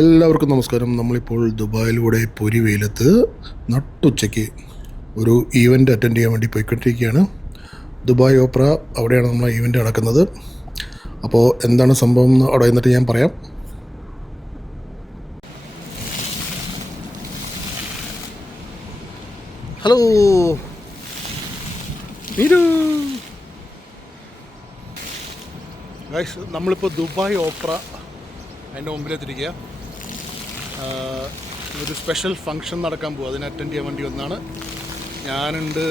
എല്ലാവർക്കും നമസ്കാരം. നമ്മളിപ്പോൾ ദുബായിലൂടെ പൊരി വെയിലത്ത് നട്ടുച്ചയ്ക്ക് ഒരു ഈവൻ്റ് അറ്റൻഡ് ചെയ്യാൻ വേണ്ടി പോയിക്കൊണ്ടിരിക്കുകയാണ്. ദുബായ് ഓപ്പറ, അവിടെയാണ് നമ്മൾ ഈവൻ്റ് നടക്കുന്നത്. അപ്പോൾ എന്താണ് സംഭവം എന്ന് അവിടെ നിന്നിട്ട് ഞാൻ പറയാം. ഹലോ നീരു ഗൈസ്, നമ്മളിപ്പോൾ ദുബായ് ഓപ്പറ അതിൻ്റെ മുമ്പിലെത്തിരിക്കുക. ഒരു സ്പെഷ്യൽ ഫങ്ഷൻ നടക്കാൻ പോകും, അതിന് അറ്റൻഡ് ചെയ്യാൻ വേണ്ടി വന്നാണ്. ഞാനുണ്ട്,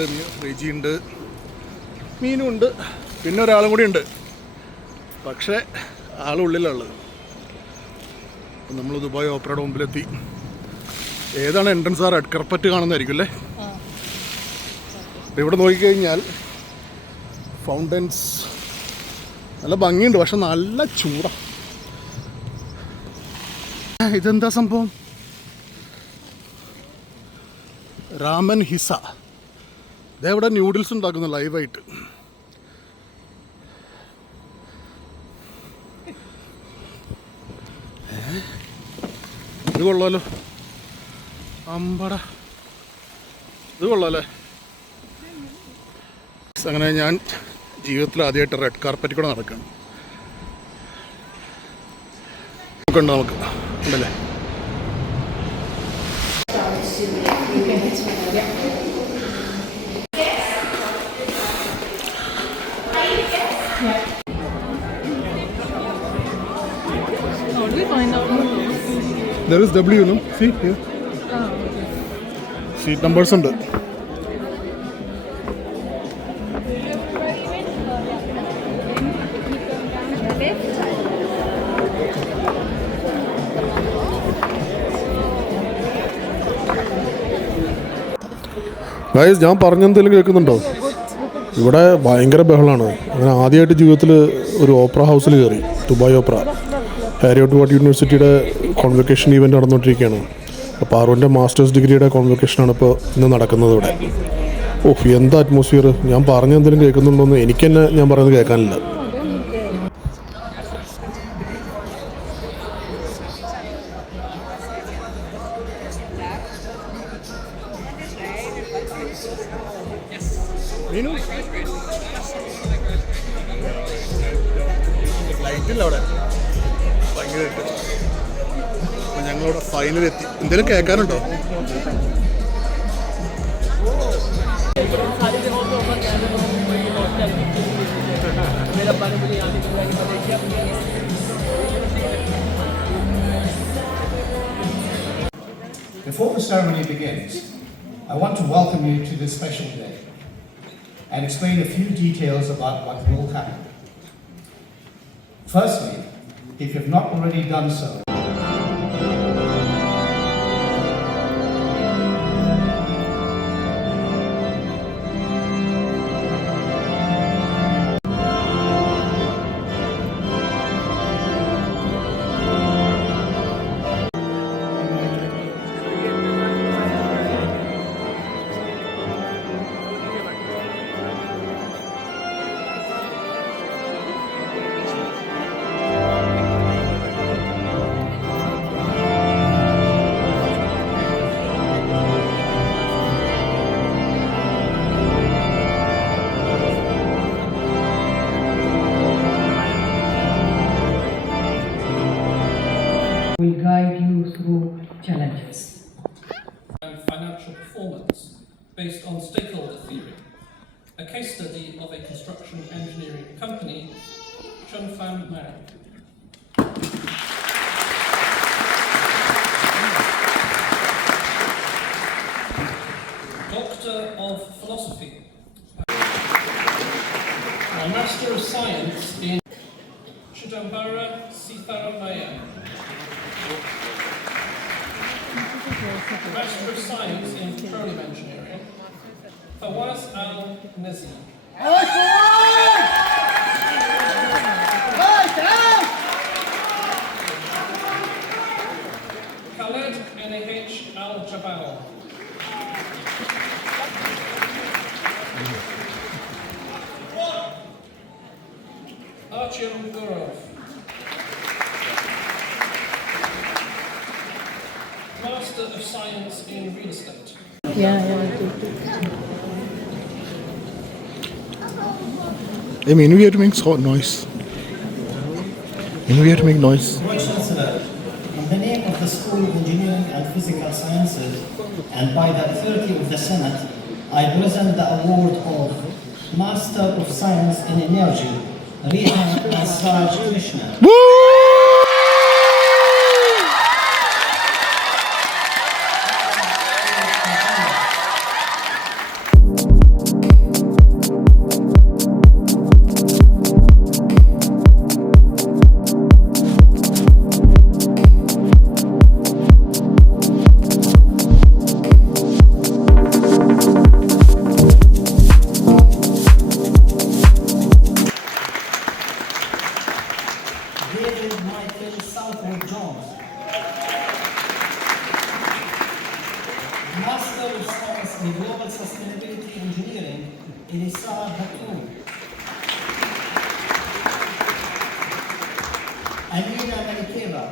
റിജി ഉണ്ട്, മീനും ഉണ്ട്, പിന്നെ ഒരാളും കൂടി ഉണ്ട്. പക്ഷേ ആളുള്ളിലുള്ളത്. അപ്പം നമ്മൾ ദുബായ് ഓപ്പറയുടെ മുമ്പിലെത്തി. ഏതാണ് എൻട്രൻസ്? ആ റെഡ് കാർപ്പറ്റ് കാണുന്നതായിരിക്കും അല്ലേ? ഇവിടെ നോക്കിക്കഴിഞ്ഞാൽ ഫൗണ്ടൻസ് നല്ല ഭംഗിയുണ്ട്, പക്ഷെ നല്ല ചൂടാണ്. ഇതെന്താ സംഭവം? രാമൻ ഹിസ. ഇതെവിടെ ന്യൂഡിൽസ് ഉണ്ടാക്കുന്നു ലൈവായിട്ട്. ഇത് കൊള്ളാലോ, അമ്പട, ഇത് കൊള്ളാലേ. അങ്ങനെ ഞാൻ ജീവിതത്തിൽ ആദ്യമായിട്ട് റെഡ് കാർപ്പറ്റിൽ കൂടെ നടക്കുകയാണ്. നോക്കണ്ട നമുക്ക് ഉണ്ടല്ലേ. There is W, no? See here. Seat numbers ഉണ്ട്. ഗൈസ്, ഞാൻ പറഞ്ഞെന്തെങ്കിലും കേൾക്കുന്നുണ്ടോ? ഇവിടെ ഭയങ്കര ബഹളമാണ്. അങ്ങനെ ആദ്യമായിട്ട് ജീവിതത്തിൽ ഒരു ഓപ്പറ ഹൗസിൽ കയറി. ദുബായ് ഓപ്പറ ഹാരിയോട്ട് വാട്ട് യൂണിവേഴ്സിറ്റിയുടെ കോൺവൊക്കേഷൻ ഈവൻറ്റ് നടന്നുകൊണ്ടിരിക്കുകയാണ്. അപ്പോൾ പാറുവിൻ്റെ മാസ്റ്റേഴ്സ് ഡിഗ്രിയുടെ കോൺവൊക്കേഷനാണ് ഇപ്പോൾ ഇന്ന് നടക്കുന്നത് ഇവിടെ. ഓഹ്, എന്താ അറ്റ്മോസ്ഫിയർ! ഞാൻ പറഞ്ഞെന്തെങ്കിലും കേൾക്കുന്നുണ്ടോയെന്ന് എനിക്ക് തന്നെ ഞാൻ പറയുന്നത് കേൾക്കാനില്ല. ലൈറ്റില്ല അവിടെ ഭയങ്കരമായിട്ട്. അപ്പം ഞങ്ങളിവിടെ ഫൈനലെത്തി. എന്തെങ്കിലും കേൾക്കാനുണ്ടോ? Before the ceremony begins, I want to welcome you to this special day and explain a few details about what will happen. Firstly, if you've not already done so, will guide you through challenges. And financial performance based on stakeholder theory, a case study of a construction engineering company, Chunfan Mary. Doctor of Philosophy, a Master of Science in Chidambara Sitharamaya. Master of Science in Petroleum Engineering, Fawaz Al-Nazi. Khaled N.A.H. Al-Jabal. Artyom Gurov. Master of Science in Real Estate. Amy, we have to make noise. We have to make noise. Lord Chancellor, in the name of the School of Engineering and Physical Sciences, and by the authority of the Senate, I present the award of Master of Science in Energy, Rehan Asraj Krishna. David Michael Southwood Jones. Master of Science in Global Sustainability Engineering, Elisar Hakoum. Amina Malikeva.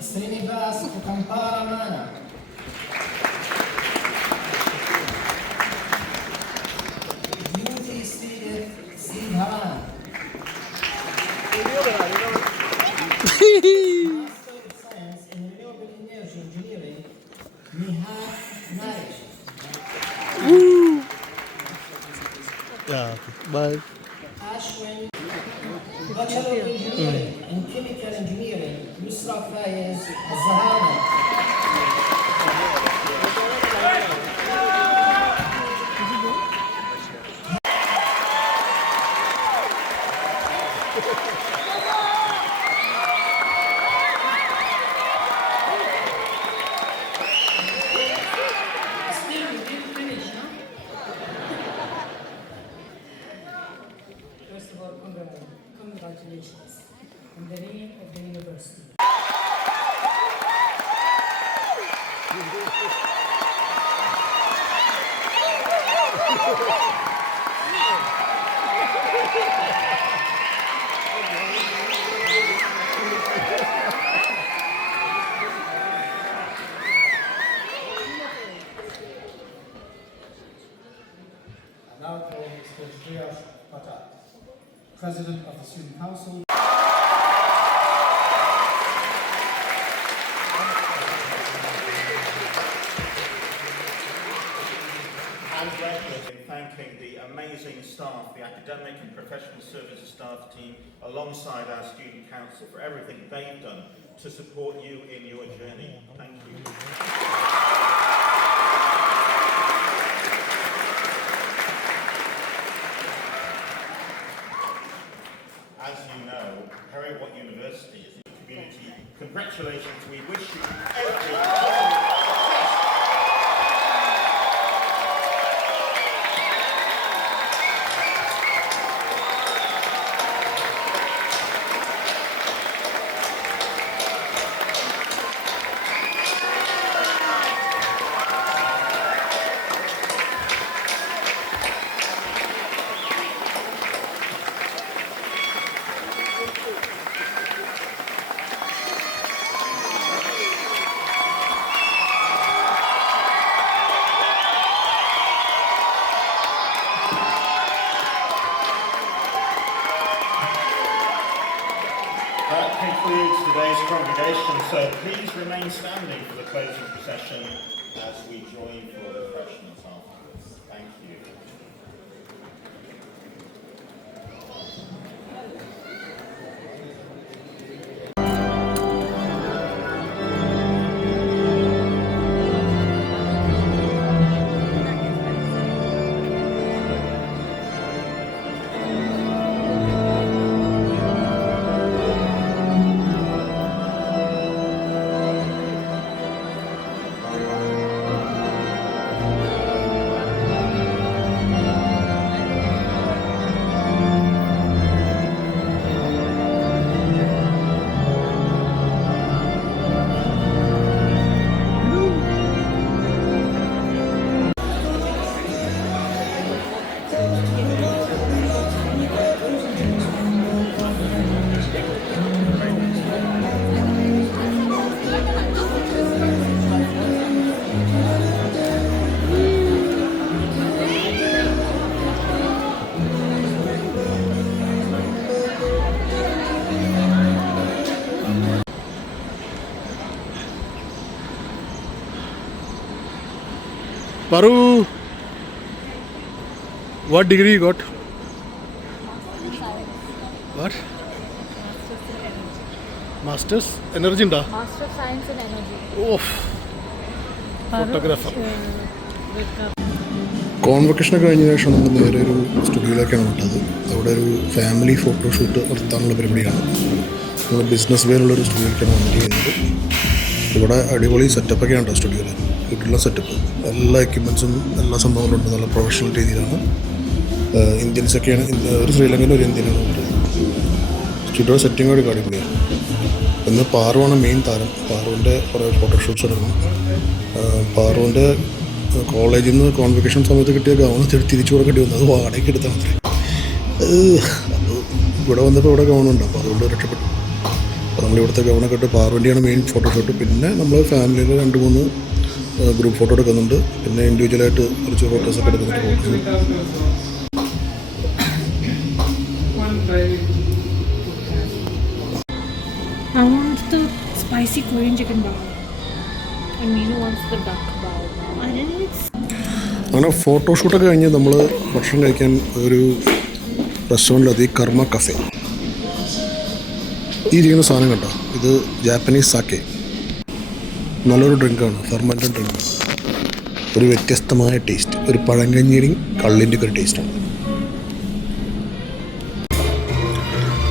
Srinivas Kukampara Mana. Beauty Sridharan. Master of Science in Renewable Energy Engineering, Nihal Naresh. Yeah, bye. Ashwin, Bachelor of Engineering in Chemical Engineering, Yusra Fayez Zaharna. Still, we didn't finish, huh? First of all, congratulations on the name of the university. I now call Mr. Shreyash Patak, President of the Student Council. And gradually thanking the amazing staff, the academic and professional services staff team, alongside our student council for everything they've done to support you in your journey. Thank you. As you know, Heriot-Watt University is a community. Congratulations, we wish you every possible That concludes today's congregation, so please remain standing for the closing procession as we join for refreshments afterwards. Thank you. Paru, what degree you got? What? Masters energy ഉണ്ടോ? Master of Science in Energy. Of photographer. കോൺവെക്കേഷനൊക്കെ കഴിഞ്ഞ ശേഷം നമ്മൾ നേരെ ഒരു സ്റ്റുഡിയോയിലേക്കാണ് വിട്ടത്. അവിടെ ഒരു ഫാമിലി ഫോട്ടോഷൂട്ട് നടത്താനുള്ള പരിപാടിയാണ്. നമ്മൾ ബിസിനസ് വേയിലുള്ളൊരു സ്റ്റുഡിയോയിലേക്കാണ് വന്നിരിക്കുന്നത്. ഇവിടെ അടിപൊളി സെറ്റപ്പൊക്കെയാണ് കേട്ടോ സ്റ്റുഡിയോയിൽ. വീട്ടിലുള്ള സെറ്റപ്പ്, എല്ലാ എക്യുപ്മെൻസും എല്ലാ സംഭവങ്ങളും ഉണ്ട്. നല്ല പ്രൊഫഷണൽ രീതിയിലാണ്. ഇന്ത്യൻസൊക്കെയാണ്, ഒരു ശ്രീലങ്കൻ ഒരു ഇന്ത്യനാണ് വരുന്നത്. സ്റ്റുഡിയോ സെറ്റിംഗ് ഒക്കെ അടിപൊളിയാണ്. ഇന്ന് പാറുവാണ് മെയിൻ താരം. പാറുവിൻ്റെ കുറേ ഫോട്ടോഷൂട്ട്സ് എടുക്കണം. പാറുവിൻ്റെ കോളേജിൽ നിന്ന് കോൺവെക്കേഷൻ സമയത്ത് കിട്ടിയ ഗൗൺ തിരിച്ചു കൊടുക്കേണ്ടി വന്നു. അത് വാടകയ്ക്ക് എടുത്താൽ മാത്രമേ. അപ്പോൾ ഇവിടെ വന്നപ്പോൾ ഇവിടെ ഗൗണുണ്ട്, അപ്പോൾ അതുകൊണ്ട് രക്ഷപ്പെട്ടു. അപ്പോൾ നമ്മളിവിടുത്തെ ഗൗണൊക്കെ ഇട്ട് പാറുവിൻ്റെയാണ് മെയിൻ ഫോട്ടോഷൂട്ട്. പിന്നെ നമ്മൾ ഫാമിലിയിൽ 2-3 ഗ്രൂപ്പ് ഫോട്ടോ എടുക്കുന്നുണ്ട്. പിന്നെ ഇൻഡിവിജ്വലായിട്ട് കുറച്ച് ഫോട്ടോസൊക്കെ എടുക്കുന്നുണ്ട്. I want the spicy Korean chicken bao. And Meenu wants the duck bao. And then it's അങ്ങനെ ഫോട്ടോഷൂട്ടൊക്കെ കഴിഞ്ഞ് നമ്മൾ ഭക്ഷണം കഴിക്കാൻ ഒരു റെസ്റ്റോറൻറ്റിലെത്തി. കർമ്മ കഫേ. ഈ ഇരിക്കുന്ന സാധനം കണ്ടോ, ഇത് ജാപ്പനീസ് സാക്കെ. നല്ലൊരു ഡ്രിങ്കാണ്, ഫെർമെൻറ്റഡ് ഡ്രിങ്ക്. ഒരു വ്യത്യസ്തമായ ടേസ്റ്റ്, ഒരു പഴങ്കഞ്ഞിയുടെയും കള്ളിൻ്റെ ഒക്കെ ഒരു ടേസ്റ്റാണ്.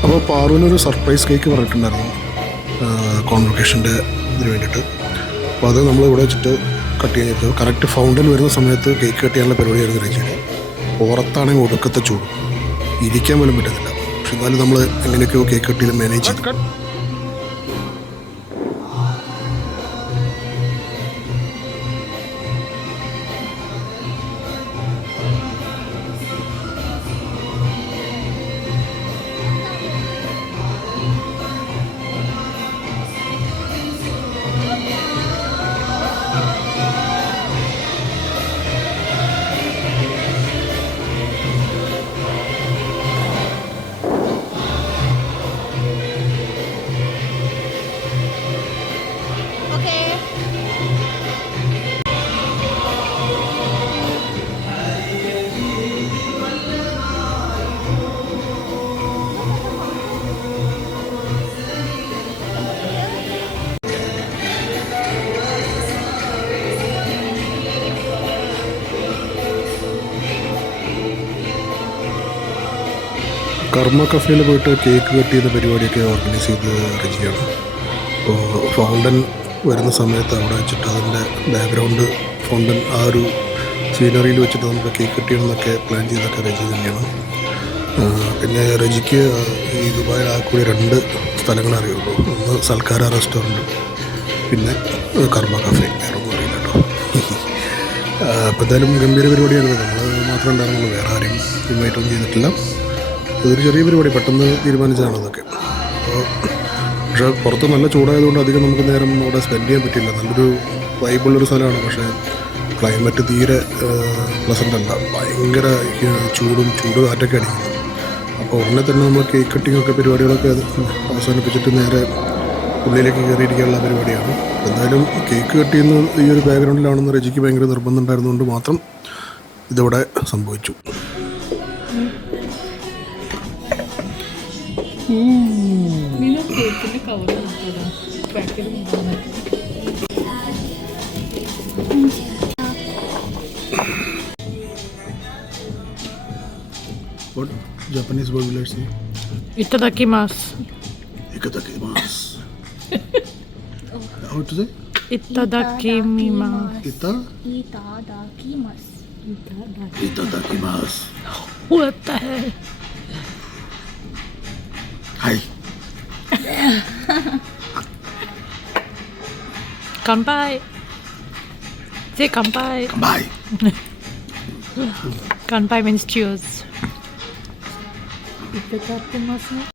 അപ്പോൾ പാറുവിനൊരു സർപ്രൈസ് കേക്ക് പറഞ്ഞിട്ടുണ്ടായിരുന്നു കോൺവെക്കേഷൻ്റെ ഇതിന് വേണ്ടിയിട്ട്. അപ്പോൾ അത് നമ്മൾ ഇവിടെ വെച്ചിട്ട് കട്ട് ചെയ്തിട്ട് കറക്റ്റ് ഫൗണ്ടൻ വരുന്ന സമയത്ത് കേക്ക് കട്ട് ചെയ്യാനുള്ള പരിപാടിയായിരുന്നു രചിച്ചത്. പുറത്താണെങ്കിൽ ഒടുക്കത്തെ ചൂട്, ഇരിക്കാൻ പോലും പറ്റത്തില്ല. പക്ഷെ എന്നാലും നമ്മൾ എങ്ങനെയൊക്കെയോ കേക്ക് കട്ട് ചെയ്ത് മാനേജ് ചെയ്തു. കർമ്മ കഫേയിൽ പോയിട്ട് കേക്ക് കട്ട് ചെയ്ത പരിപാടിയൊക്കെ ഓർഗനൈസ് ചെയ്ത് റെജിയാണ്. അപ്പോൾ ഫൗണ്ടൻ വരുന്ന സമയത്ത് അവിടെ വെച്ചിട്ട് അതിൻ്റെ ബാക്ക്ഗ്രൗണ്ട് ഫൗണ്ടൻ ആ ഒരു സീനറിയിൽ വെച്ചിട്ട് നമുക്ക് കേക്ക് കട്ട് ചെയ്യണമെന്നൊക്കെ പ്ലാൻ ചെയ്തൊക്കെ റെജി തന്നെയാണ്. പിന്നെ റെജിക്ക് ഈ ദുബായിൽ ആ കൂടി 2 സ്ഥലങ്ങൾ അറിയുള്ളൂ. ഒന്ന് സൽക്കാര റെസ്റ്റോറൻറ്റ്, പിന്നെ കർമ്മ കഫേ. വേറെ ഒന്നും അറിയില്ല കേട്ടോ. അപ്പോൾ എന്തായാലും ഗംഭീര പരിപാടിയായിരുന്നു. നമ്മൾ മാത്രമേ ഉണ്ടായിരുന്നുള്ളൂ, വേറെ ആരും ഇൻവൈറ്റൊന്നും ചെയ്തിട്ടില്ല. അതൊരു ചെറിയ പരിപാടി, പെട്ടെന്ന് തീരുമാനിച്ചതാണ് അതൊക്കെ. അപ്പോൾ പക്ഷേ പുറത്ത് നല്ല ചൂടായതുകൊണ്ട് അധികം നമുക്ക് നേരം അവിടെ സ്പെൻഡ് ചെയ്യാൻ പറ്റില്ല. നല്ലൊരു വൈബുള്ളൊരു സ്ഥലമാണ്, പക്ഷേ ക്ലൈമറ്റ് തീരെ പ്ലസൻ്റ് അല്ല. ഭയങ്കര ചൂട് കാറ്റൊക്കെ അടിക്കുന്നു. അപ്പോൾ ഉടനെ തന്നെ നമ്മൾ കേക്ക് കട്ടിങ്ങൊക്കെ പരിപാടികളൊക്കെ അവസാനിപ്പിച്ചിട്ട് നേരെ ഉള്ളിലേക്ക് കയറിയിരിക്കാനുള്ള പരിപാടിയാണ്. എന്തായാലും കേക്ക് കട്ട് ചെയ്യുന്ന ഈ ഒരു ബാക്ക്ഗ്രൗണ്ടിലാണെന്ന് റെജിക്ക് ഭയങ്കര നിർബന്ധം ഉണ്ടായിരുന്നുകൊണ്ട് മാത്രം ഇതിവിടെ സംഭവിച്ചു. Meenu cake in the cover. Packet. What Japanese word will I say? Itadakimasu. Itadakimasu. How to say? Itadakimasu. Itadakimasu. What the hell? Hi. Kanpai. Say kanpai. Bye. Kanpai means cheers. Itadakimasu.